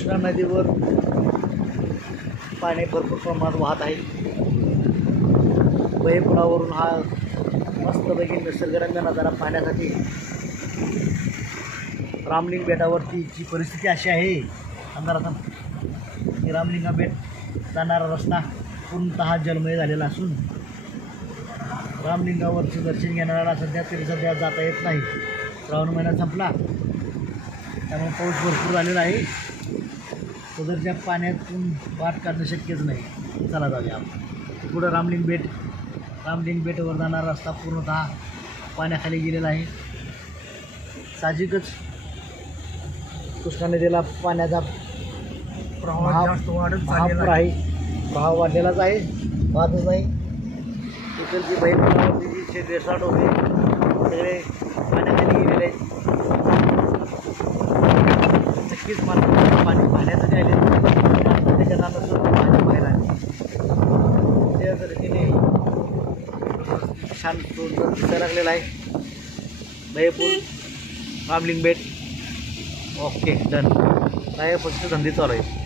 कृष्णा नदीवर पाणी भरपूर प्रमाणात वाहत आहे। बहेपुळावरून हा मस्तपैकी निसर्गरम्य नजारा पाहण्यासाठी रामलिंग बेटावरती जी परिस्थिती अशी आहे अंधारातून की रामलिंगा बेट जाणारा रस्ता पूर्णतः जलमय झालेला असून रामलिंगावरचं दर्शन घेणाऱ्याला सध्या जाता येत नाही। श्रावण महिना संपला त्यामुळे पाऊस भरपूर झालेला आहे। सदरच्या पाण्यातून वाट काढणं शक्यच नाही। चला जाऊया आपण पुढं रामलिंग बेटवर जाणारा रस्ता पूर्णतः पाण्याखाली गेलेला आहे। साहजिकच कृष्णा नदीला पाण्याचा प्रवाह वाढलेलाच आहे, वाहतच नाही। इकडची बहिरपुळावरती जी रेसॉर्ट होते सगळे पाण्याखाली गेलेले आहेत। नक्कीच मला पाणी पाहण्यासाठी आले त्याच्या नावासुद्धा पाणी पाहायला आले। त्या दृष्टीने छान सुंदर दिसायला लागलेला आहे बहेपूल रामलिंग बेट। Okay done. काय फक्त धंदे चालू आहे।